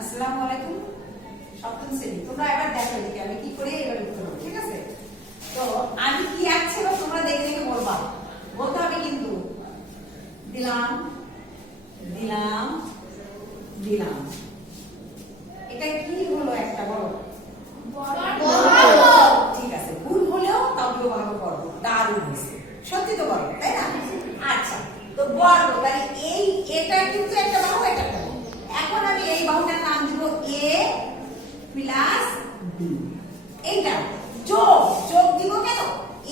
আসসালামু আলাইকুম সপ্তম শ্রেণী। তোমরা এবার দেখো এদিকে আমি কি করে এবার উত্তর দেব, ঠিক আছে? তো আমি কি আসছিল তোমরা দেখে দেখে বলবা, বলতে হবে কিন্তু। দিলাম দিলাম দিলাম, এটা কি হলো একটা বড় ঠিক আছে, ভুল হলেও তাহলে ভালো করবো, দারুণ হয়েছে, সত্যি তো বলো, তাই না? আচ্ছা, তো বর্গ তাহলে এই এটা কিন্তু একটা বাহু, এটা একটা বাহু। এখন আমি এই বাহুটার নাম দিব a প্লাস b। এইটা যোগ যোগ দিব কেন?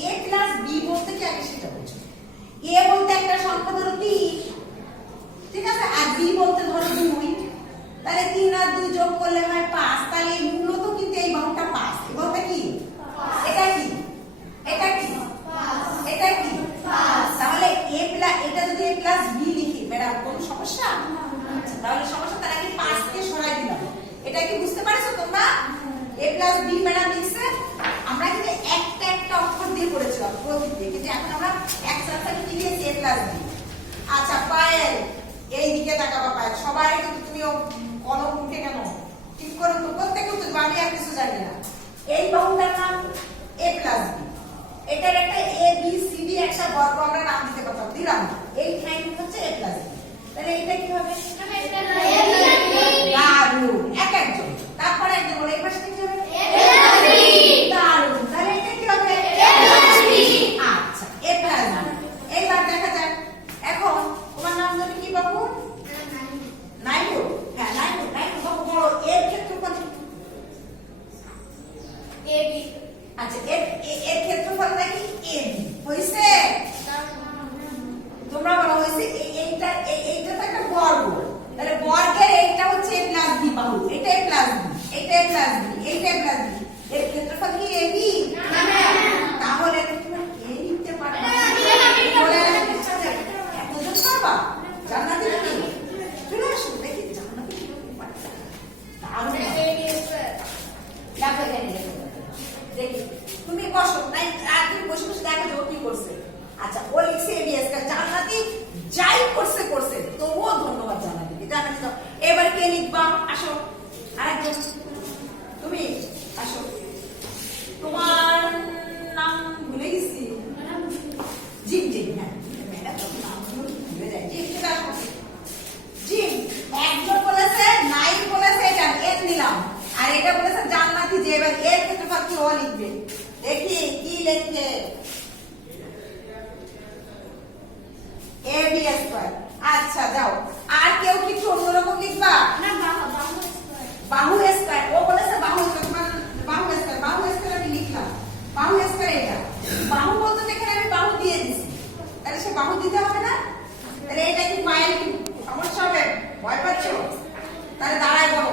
a প্লাস b বলতে কি আগে সেটা বুঝো। a বলতে একটা সংখ্যা ধরো 3, ঠিক আছে, আর b বলতে ধরো 2। তাহলে 3 আর 2 যোগ করলে হয় 5। তাহলে মূলত কিন্তু এই বাহুটা 5। এই বাহুটা কি? এটা কি? এটা কি? এটা কি? তাহলে a প্লাস, এটা যদি a প্লাস b লিখি ম্যাডাম কোন সমস্যা? আচ্ছা, তাহলে সমস্যা, তার আগে 5 কে সরাই দিলাম। এটা কি বুঝতে পারছো তোমরা? a প্লাস b ম্যাডাম লিখছে, আমরা কিন্তু একটা একটা অক্ষর দিয়ে করেছিলাম প্রতিদিন, কিন্তু এখন আমরা একসাথে কি দিয়েছি a প্লাস b। আচ্ছা, পায়েল এই দিকে তাকাবা, পায়েল সবাই কিন্তু তুমিও কলম উঠে কেন ঠিক করো তো, প্রত্যেকে উঠে, আমি আর কিছু জানি না। এই বাহুটার নাম a প্লাস b, এটার একটা a b c d একটা বর্গ আমরা নাম দিতে পারতাম, দিলাম। এই টাইম হচ্ছে a প্লাস b। তাহলে এটা কি হবে? দারুণ, এক একজন, তারপরে একজন বলে এই পাশে কি হবে? দারুণ, তাহলে এটা কি হবে? আচ্ছা, a প্লাস b। এইবার দেখা যাক, এখন তোমার নাম জানি কি বাবু? নাইমু। হ্যাঁ, নাইমু, নাইমু বাবু বড় এর ক্ষেত্রফল AB। আচ্ছা, এর ক্ষেত্রফল নাকি AB হইছে? তোমরা বলো হইছে। এইটা এইটা তো একটা বর্গ, তাহলে বর্গের এইটা হচ্ছে a প্লাস b বাহু, এটা a প্লাস b, এটা a প্লাস b, এইটা a প্লাস b, এর ক্ষেত্রফল কি AB? তাহলে তোমরা a লিখতে পারবে না। বলে এতজন পারবা? জান্নাতি তুমি চলে আসো, দেখি জান্নাতি কি পারে। দারুণ, দেখো এখানে দেখি, তুমি বসো, নাই আর তুমি বসে বসে দেখো যে ও কি করছে। আচ্ছা, ও লিখছে এবিএস, জান্নাতি যাই করছে করছে, তবুও ধন্যবাদ জান্নাতিকে। জান্নাতি দাও। এবার কে লিখবা? আসো, আরেকজন তুমি আসো। তোমার নাম ভুলে গেছি। জিম, জিম, হ্যাঁ ম্যাডাম তো নাম ভুলে যায়। জিম, চলে আসো। জিম, একজন বলেছে, নাইম বলেছে এটা এর নিলাম, আর এটা বলেছে জান্নাতি যে এবার এর ক্ষেত্রফল কি ও লিখবে, দেখি কি লিখছে। ab square. আচ্ছা যাও, আর কেউ কিছু অন্যরকম লিখবা? না, বাহু স্কয়ার। বাহু স্কয়ার, ও বলেছে বাহু স্কয়ার, বাহু স্কয়ার, বাহু স্কয়ার আমি লিখলাম। বাহু স্কয়ার এটা, বাহু বলতে এখানে আমি বাহু দিয়ে দিছি, তাহলে সে বাহু দিতে হবে না? তাহলে এটা কি পায়েল কি সমস্যা হবে? ভয় পাচ্ছো? তাহলে দাঁড়ায় বলো,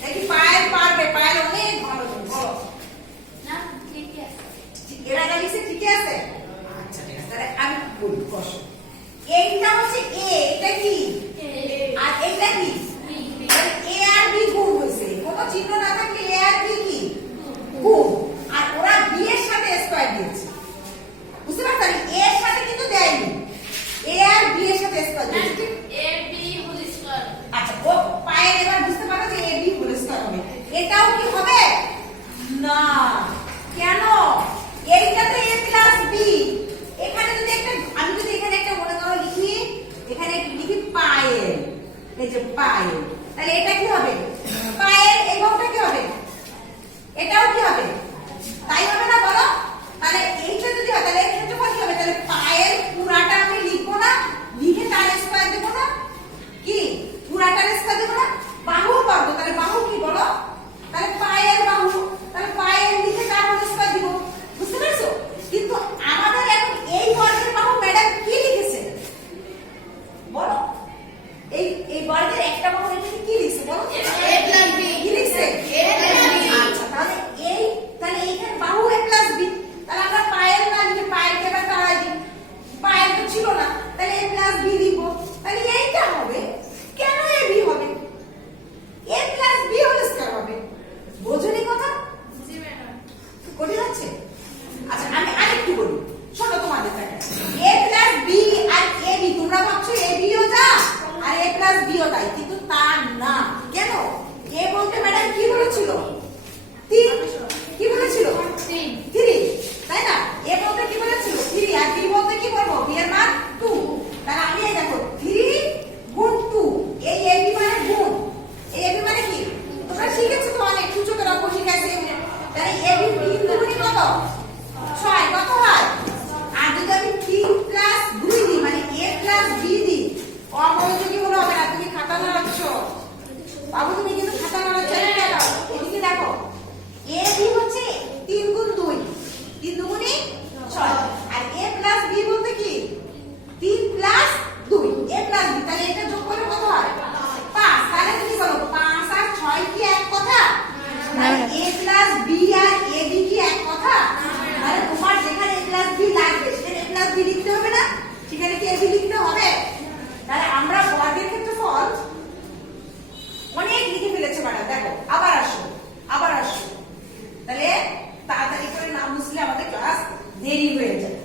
দেখি পায়েল পারবে, পায়েল অনেক ভালো, বলো। না, ঠিকই আছে। এরা যা লিখছে ঠিকই আছে? আচ্ছা ঠিক আছে, তাহলে আমি বলি বসো। এইটা হচ্ছে a, এটা কি? আর এটা কি? তাহলে a আর b গুণ হইছে, কোনো চিহ্ন না থাকলে a আর b কি গুণ, আর ওরা b এর সাথে স্কয়ার দিয়েছে, বুঝতে পারছো? তাহলে a এর সাথে কিন্তু দেয়নি, a আর b এর সাথে স্কয়ার দিয়েছে, ঠিক? AB whole square. আচ্ছা, ও পায়ের এবার বুঝতে পারো যে ab হোল স্কয়ার হবে। এটাও কি হবে? না, কেন? এইটা তো a প্লাস b, এখানে যদি একটা, আমি যদি এখানে একটা মনে করো লিখি, এখানে লিখি পায়েল, এই যে পায়েল, তাহলে এটা কি হবে? পায়েল, এই বাহুটা কি হবে? এটাও কি হবে? তাই হবে না বলো? তাহলে এইটা যদি হয় তাহলে এর ক্ষেত্রফল কি হবে? তাহলে পায়েল পুরাটা আমি লিখবো না, লিখে তার স্কয়ার দেবো না, কি পুরাটার স্কয়ার দেবো না, বাহুর বর্গ, তাহলে বাহু কি বলো? তাহলে পায়েল বাহু, তাহলে পায়েল লিখে তার হোল স্কয়ার দিব, বুঝতে পারছো? কিন্তু আমাদের এখন এই বর্গের বাহু ম্যাডাম কি লিখেছে বলো? এই বর্গের একটা বাহু লিখে কি লিখছে বলো? A plus B। কি লিখছে? A plus B। আচ্ছা, তাহলে তাহলে এইখানে বাহু a প্লাস b, তাহলে আমরা পায়েল না লিখে পায়েলকে এবার তাড়াই দিই, পায়েল তো ছিল না, তাহলে a প্লাস b লিখবো, তাহলে এইটা হবে। কেন ab হবে? a plus b whole square হবে, বোঝনি কথা? জি ম্যাডাম। কঠিন হচ্ছে? আচ্ছা, আমি আরেকটু বলি, শোনো তোমাদের কাছে, a প্লাস b আর ab, তোমরা ভাবছো ab ও যা আর a প্লাস b ও তাই, কিন্তু তা না। কেন? a তিন কি বলেছিল তিন 3 তাই না এ বলতে কি বলেছিল 3 আর বি বলতে কি করব বি এর মান 2 তাহলে আমি এই দেখো 3 গুণ 2 এই এ বি মানে গুণ এই এ বি মানে কি তোমরা শিখেছো তো অনেক সূচকের অঙ্ক শিখাইছে তাহলে এ বি 3 গুণ কত 6 কত হয় আর যদি আমি 3 প্লাস 2 দিই মানে a প্লাস b দিই অমনোযোগী হলে হবে না তুমি খাতা নাড়াচ্ছ বাবু তুমি কিন্তু খাতা নাড়াচ্ছ এদিকে দেখো a b হচ্ছে 3 গুণ 2 3 দুগুণে 6 আর a প্লাস b বলতে কি 3 প্লাস 2 a প্লাস b তাহলে এটা যোগ করলে কত হয় 5 তাহলে তুমি বলো 5 আর 6 কি এক কথা তাহলে a প্লাস b আর a b কি এক কথা তাহলে তোমার যেখানে a প্লাস b লাগবে সেখানে a প্লাস b লিখতে হবে না সেখানে কি a b লিখতে হবে তাহলে আমরা বর্গের ক্ষেত্রফল অনেক লিখে ফেলেছে ম্যাডাম দেখো আবার আসো তাহলে তাড়াতাড়ি করে না বুঝলে আমাদের ক্লাস দেরি হয়ে যায়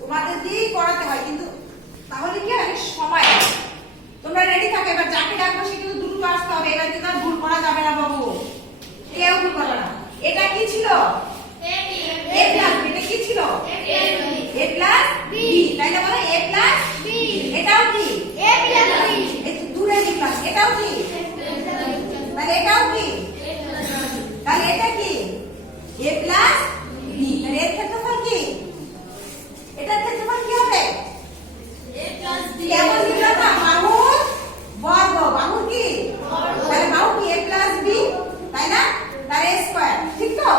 তোমাদের দিয়েই করাতে হয় কিন্তু তাহলে কি অনেক সময় লাগে তোমরা রেডি থাকো এবার যাকে ডাকবো সে কিন্তু দ্রুত আসতে হবে এবার কিন্তু আর ভুল করা যাবে না বাবু কেউ ভুল করবে না এটা কি ছিল a প্লাস b এটা কি ছিল a প্লাস b তাই না বলো a প্লাস b এটাও কি a প্লাস b এই দূরে লিখলাম এটাও কি তাহলে এটাও কি তাহলে এটা কি a প্লাস b তাহলে এর ক্ষেত্রফল কি এটার ক্ষেত্রফল কি হবে কেমন লিখলাম না বাহুর বর্গ বাহু কি তাহলে বাহু কি a প্লাস b তাই না তাহলে a স্কয়ার ঠিক তো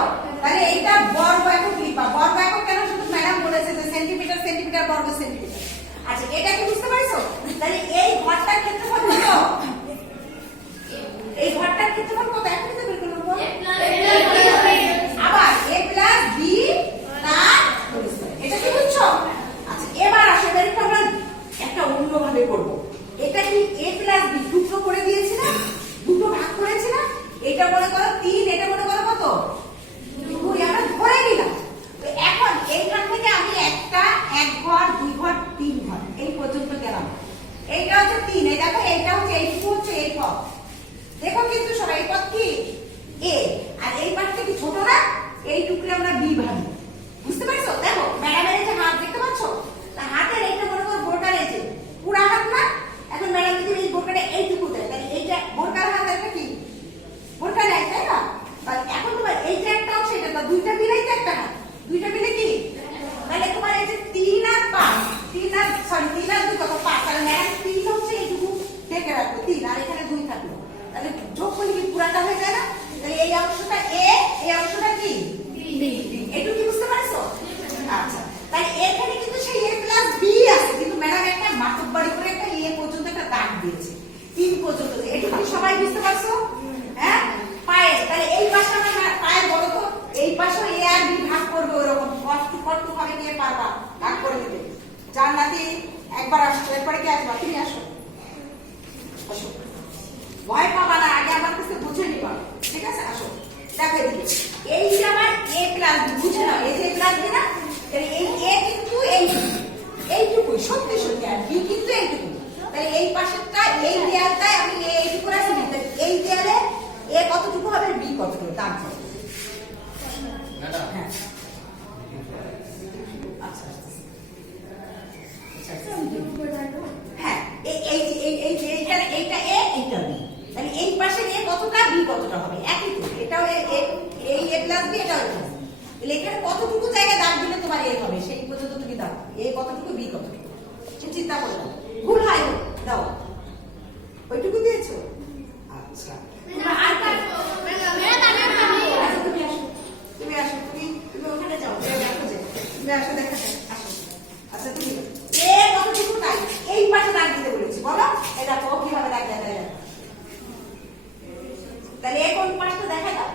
তাহলে এইটা বর্গ একক লিখবা বর্গ একক কেন শুধু ম্যাডাম বলেছে যে সেন্টিমিটার সেন্টিমিটার বর্গ সেন্টিমিটার আচ্ছা এটা কি বুঝতে পারছো তাহলে এই ঘরটার ক্ষেত্রফল কত এই ঘরটার ক্ষেত্রফল কত এখন তো বের করব আবার a প্লাস b তার এটা কি বুঝছো আচ্ছা এবার আসো এবার একটু আমরা একটা অন্যভাবে করব এটা কি a প্লাস b টুকরো করে দিয়েছি না দুটো ভাগ করেছি না এটা মনে করো 3 এটা মনে করো কত 2 আমরা ধরে নিলাম তো এখন এইখান থেকে আমি একটা এক ঘর দুই ঘর তিন ঘর এই পর্যন্ত গেলাম এইটা হচ্ছে 3 এই দেখো এইটা হচ্ছে এইটুকু হচ্ছে এই পথ দেখো কিন্তু সবাই এই পথ কি a আর এই পাশটা কি ছোট না এই টুকরে আমরা b ভাবি বুঝতে পারছো দেখো ম্যাডামের এই যে হাত দেখতে পাচ্ছো তা হাতের এইটা মনে করো বোরকার এই যে পুরা হাত না এখন ম্যাডাম যদি এই বোরকাটা এইটুকু দেয় তাহলে এইটা বোরকার হাত একটা কি বোরকা নেয় তাই না তাহলে এখন তোমার এইটা একটা অংশ এটা তো দুইটা মিলেই তো একটা হাত দুইটা মিলে কি তাহলে তোমার এই যে 3 আর 5 3 আর 2 কত 5 তাহলে ম্যাডাম 3 হচ্ছে এইটুকু দেখে রাখো 3 আর এখানে 2 থাকলো তাহলে যোগ করলে কি পুরাটা হয়ে যায় না তাহলে এই অংশটা a এই অংশটা কি b একটু কি বুঝতে পারছো আচ্ছা তাহলে এখানে কিন্তু সেই a প্লাস b আছে কিন্তু ম্যাডাম একটা মাতব্বরি করে একটা a পর্যন্ত একটা দাগ দিয়েছে 3 পর্যন্ত এটা কি সবাই বুঝতে পারছো হ্যাঁ পায়ে তাহলে এই পাশে আমরা পায়ে বলো তো এই পাশে a আর b ভাগ করবে ওরকম কত ভাবে কে পারবা ভাগ করে দিবে জান্নাতি একবার আসো এরপরে কি আসবা তুমি আসো আসো ভয় পাবা না আগে আমার কাছে বুঝে নিবা ঠিক আছে আসো দেখো এদিকে এই যে আমার a প্লাস b বুঝে নাও এই যে a প্লাস b না তাহলে এই a কিন্তু এইটুকু সত্যি সত্যি আর b কিন্তু এইটুকু তাহলে এই পাশেরটা এই দেয়ালটায় আমি এইটুকু রাখি তাহলে এই দেয়ালে a কতটুকু হবে b কতটুকু দাগ দাও হ্যাঁ আচ্ছা হ্যাঁ এই যে এইখানে এইটা a এইটা b তাহলে এই পাশে a কতটা b কতটা হবে একই তো এটাও এই a প্লাস b এটাও a প্লাস তাহলে এখানে কতটুকু জায়গা দাগ দিলে তোমার a হবে সেই পর্যন্ত তুমি দাও a কতটুকু b কতটুকু চিন্তা করো না ভুল হয় দাও ওইটুকু দিয়েছো আচ্ছা আর তুমি আসো তুমি ওখানে যাও দেখো যে তুমি আসো দেখা আসো আচ্ছা তুমি এ কতটুকু তাই এই পাশে দাগ দিতে বলেছি বলো এই দেখো কিভাবে দাগ দেয় তাহলে এই কোন পাশটা দেখা দাও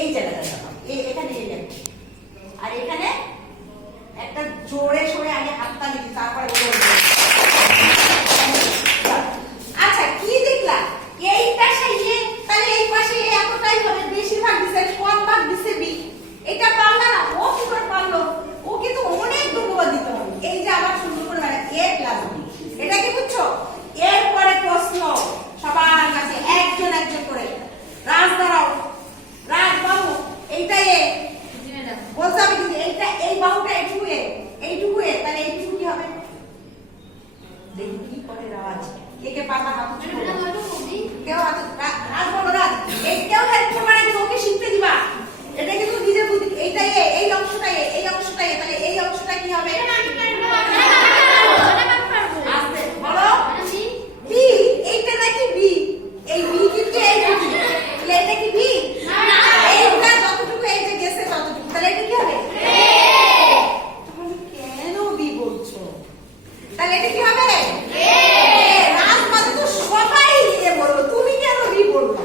এই জায়গাটা দেখো এখানে এই দেখো আর এখানে একটা জোরে সরে আগে হাতটা দিই তারপরে আচ্ছা কি দেখলা এই পাশে তাহলে এই পাশে এতটাই হবে বেশিরভাগ দিছে কম ভাগ দিছে বি এটা পারলা না ও কি করে পারলো কেউ রাজ বলো রাজ, এই কেউ হেল্প করবে না, কিন্তু ওকে শিখতে দিবা। এটা কিন্তু নিজের বুদ্ধি। এইটা এ, এই অংশটা এ, এই অংশটা এ, তাহলে এই অংশটা কি হবে? আস্তে বলো। বি, এইটা নাকি বি? এই বি কিন্তু এই বুদ্ধি। তাহলে এটা কি বি? এইটা যতটুকু এই যে গেছে ততটুকু, তাহলে এটা কি হবে? তাহলে কেন বি বলছো? তাহলে এটা কি হবে? রাজ মানে তো সবাই এ বলবো, তুমি কেন বি বলবো?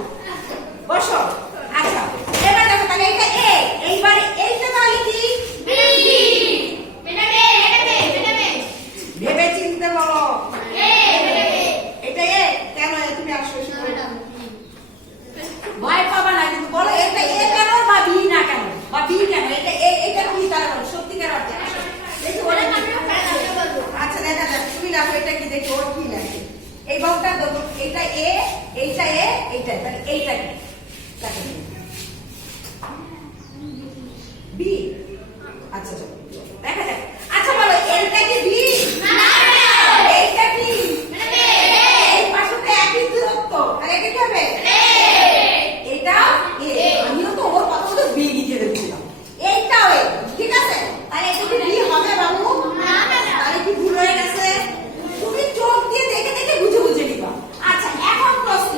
বসো। আচ্ছা এবার দেখো, তাহলে এটা এ, এইবারে এইটা তাহলে কি? ভেবে চিনতে বলো। এটা এ, কেন এ? তুমি আসো এসে বলো। ভয় পাবা না, কিন্তু বলো এটা এ কেন বা বি না কেন, বা বি কেন? এটা এ, এটা কি তার বলো সত্যিকার অর্থে। আসো দেখি বলে। আচ্ছা দেখা যাক, তুমি দেখো এটা কি, দেখো ওর কি লাগে। এই বাহুটা দেখো, এটা এ, এইটা এ, এইটা, তাহলে এইটা কি? বি। আচ্ছা চলো দেখা যাক। আচ্ছা বলো এইটা কি বি? এইটা কি? এই পাশে একই দূরত্ব, তাহলে এটা কি হবে? এটা এ। আমিও তো ওর কথা মতো বি লিখে রেখেছিলাম। এইটাও এ, ঠিক আছে? তাহলে এটা কি বি হবে বাবু? তাহলে কি ভুল হয়ে গেছে? তুমি চোখ দিয়ে দেখে দেখে বুঝে বুঝে নিবা। আচ্ছা এখন প্রশ্ন,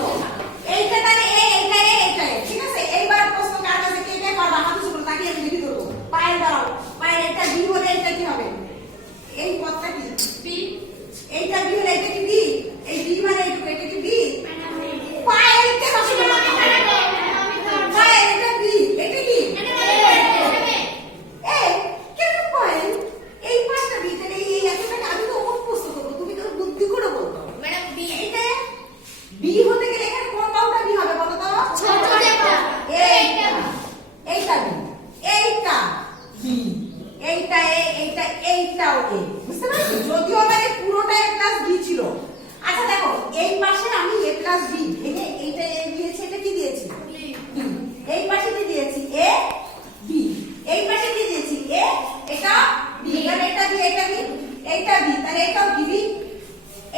এইটা তাহলে এ, এইটা এ, এইটা এ, ঠিক আছে? এইবার প্রশ্ন কার কাছে, কে কে পারবা? হাত উঁচু করে তাকিয়ে আমি লিখে দেবো। পায়ের দাঁড়াও, পায়ের এটা বি হলে এটা কি হবে? এই পদটা কি? এইটা বি হলে এটা কি বি? এই বি মানে এইটুকু, এটা কি বি? পায়ের কে বসে বলো? পায়ের এটা বি, এটা কি? এ, কেন পায়ের? এই পাশটা বি, তাহলে এই এতটাকে আমি তো অমুক প্রশ্ন করবো, তুমি তো বুদ্ধি করে বলতো। এইটা বি হতে গেলে এখানে কোন বাহুটা বি হবে বলো তো? এইটা, এইটা বি, এইটা বি, এইটা এ, এইটা, এইটাও এ। বুঝতে পারছো? যদিও আমাদের পুরোটা এ প্লাস বি ছিল। আচ্ছা দেখো, এই পাশে আমি এ প্লাস বি ভেঙে এইটা এ দিয়েছি, এটা কি দিয়েছি? এই পাশে কি দিয়েছি? A B. এই পাশে কি দিয়েছি? এ, এটা বি, এখানে এটা বি, এটা বি, এইটা বি, তাহলে এটাও কি বি?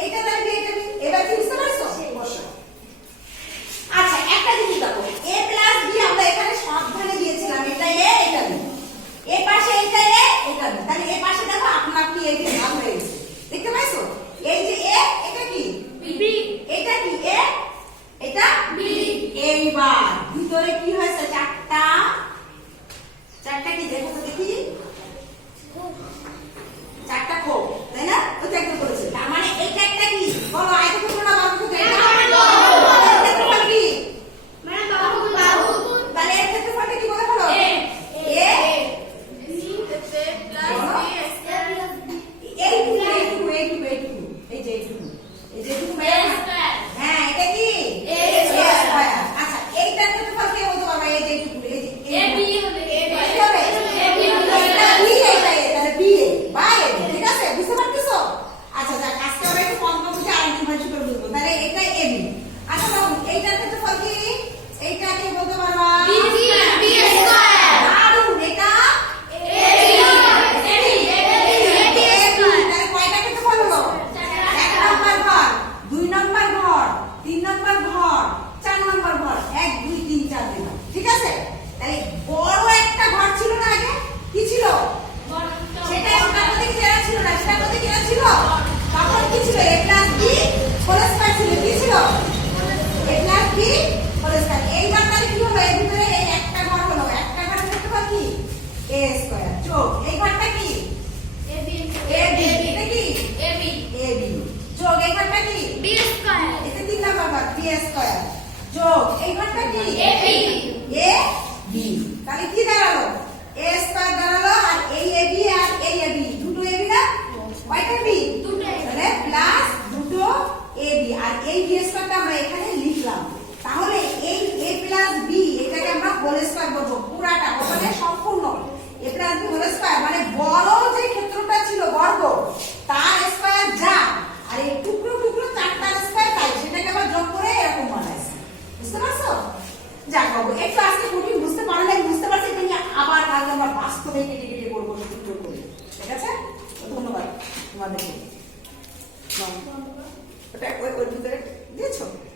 এইটা তাহলে বি, এটা বি। এবার কি বুঝতে পারছো? বসো। আচ্ছা একটা জিনিস দেখো, এ প্লাস বি আমরা এখানে সাবধানে দিয়েছিলাম, এটা এ, এটা বি। এ পাশে এটা এ, এটা বি, তাহলে এ পাশে দেখো আপনা আপনি এই যে ভাগ হয়ে গেছে। দেখতে পাইছো? এই যে এ, এটা কি? এটা কি? এ, এটা বি। এইবার ভিতরে কি হয়েছে? চারটা, চারটা কি দেখো তো দেখি, চারটা খোপ, তাই না? ওই তো একদম বলেছে। তার মানে এটা একটা কি বলো? আয়তক্ষেত্র না বর্গক্ষেত্র? এটা ক্ষেত্রফল কি? তাহলে এর ক্ষেত্রফলটা কি বলে বলো? এ, এইটুকু, এইটুকু, এইটুকু, এইটুকু, এই যে এইটুকু, এই যে এইটুকু হ্যাঁ, এটা কি? এ স্কয়ার। আচ্ছা এইটার ক্ষেত্রফল কে বলতে পারবে? এই যে এইটুকু, এই যে কি হবে? এটা বি, এটা এ, তাহলে বি এ বা এ, ঠিক আছে? বুঝতে পারতেছো? আচ্ছা যাক, আজকে আমরা একটু কম কম বুঝে আরেকদিন ভালো করে বুঝবো। তাহলে এটা এ বি। আচ্ছা বাবু এইটার ক্ষেত্রফল কি? এইটা কে বলতে পারবা? দারুণ, এটা তাহলে কয়টা ক্ষেত্রফল হলো? 1 নম্বর ঘর, 2 নম্বর ঘর, 3 নম্বর ঘর, 4 নম্বর ঘর, 1 2 3 4 দিন, ঠিক আছে? তাহলে বড় একটা ঘর ছিল না আগে? কি ছিল? সেটা ওটার মধ্যে কি দেওয়া ছিল না? সেটার মধ্যে কি দেওয়া ছিল? তখন কি ছিল? a plus b whole square ছিল। কি ছিল? a plus b whole square. এইবার তাহলে কি হলো? এর ভিতরে এই একটা ঘর হলো, একটা ঘরের ক্ষেত্রফল কি? a স্কয়ার যোগ এই ঘরটা কি? a b, এটা কি? a b যোগ এই ঘরটা কি? এটা 3 নম্বর ঘর, b স্কয়ার যোগ এই ঘরটা কি? a b। তাহলে কি দাঁড়ালো? a স্কয়ার দাঁড়ালো, আর এই a b আর এই a b, দুটো a b না? কয়টা b? তাহলে প্লাস দুটো a b, আর এই b স্কয়ারটা আমরা এখানে লিখলাম। তাহলে এই a প্লাস b এটাকে আমরা হোল স্কয়ার বলবো, পুরাটা মানে সম্পূর্ণ a plus b whole square, মানে বড় যে ক্ষেত্রটা ছিল বর্গ তার স্কয়ার যা, আর এই টুকরো টুকরো চারটার স্কয়ার তাই, সেটাকে আবার যোগ করে এরকম বানাইছে। বুঝতে পারছো? যাক বাবু, একটু আজকে কঠিন বুঝতে পারলে, বুঝতে পারছি, এটা নিয়ে আবার কালকে আমরা বাস্তবে কেটে কেটে করবো, সূত্র করে। ঠিক আছে? ধন্যবাদ তোমাদেরকে। ওটা ওর ভিতরে দিয়েছো?